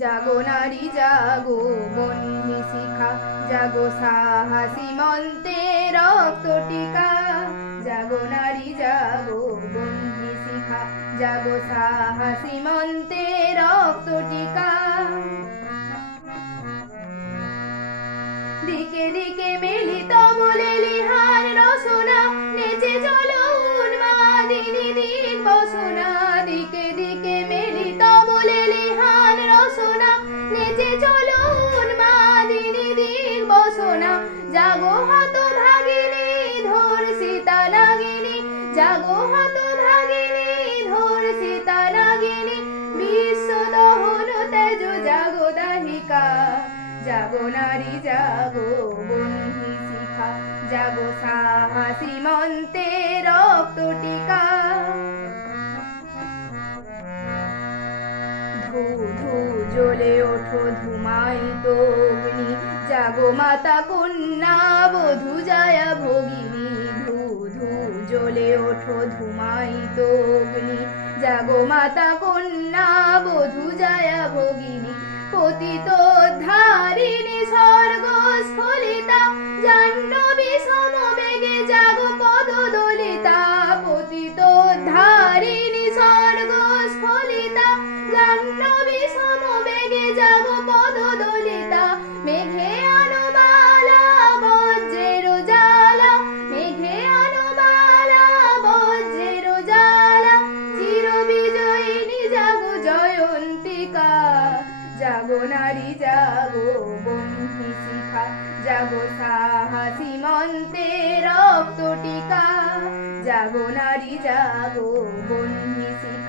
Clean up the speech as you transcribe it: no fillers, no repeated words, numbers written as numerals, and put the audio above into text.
জাগো নারী জাগো বন্যী শিখা, জাগো সাহসী মন্ত্রে রক্ত টিকা। জাগো নারী জাগো বন্যী শিখা, জাগো সাহসী মন্ত্রে রক্ত টিকা। দিকে দিকে মিলিত বলে লিহার রসনা, নেচে চলো উন্মাদিনী দিক বসনা। দিকে দিকে মিলিত বলে লিহার রসনা, নেচে চলো উন্মাদিনী দিক বসনা। জাগো হত ভাগিনী ধর সীতা নাগিনী, জাগো হত ভাগিনী ধর সীতা নাগিনী। বিশ্ব দহন তেজ জাগো দাহিকা, জাগো নারী জাগো বন্যী শিখা, জাগো সাহসী মন্ত্রে রক্ত টিকা। ধূ ধূ জ্বলে ওঠো ধূমায়িত অগ্নি, জাগো মাতা কন্যা বধূ জায়া ভগিনী। ধূ ধূ জ্বলে ওঠো ধূমায়িত অগ্নি, জাগো মাতা কন্যা বধূ জায়া ভগিনী। পতিত ধারিণী স্বর্গ স্খলিতা, জাহ্নবী সমবেগে জাগো পদ দলিতা। পতিত ধারিণী স্বর্গ স্খলিতা, জাহ্নবী সমবেগে জাগো পদ দলিতা। মেঘে আনো বালা বজ্রের জ্বালা, মেঘে আনো বালা বজ্রের জ্বালা। চির বিজয়িনী জাগো জয়ন্তিকা, জাগো নারী জাগো বন্যী শিখা, জাগো সাহসী মন্ত্রে রক্ত টিকা। জাগো নারী জাগো বন্যী শিখা।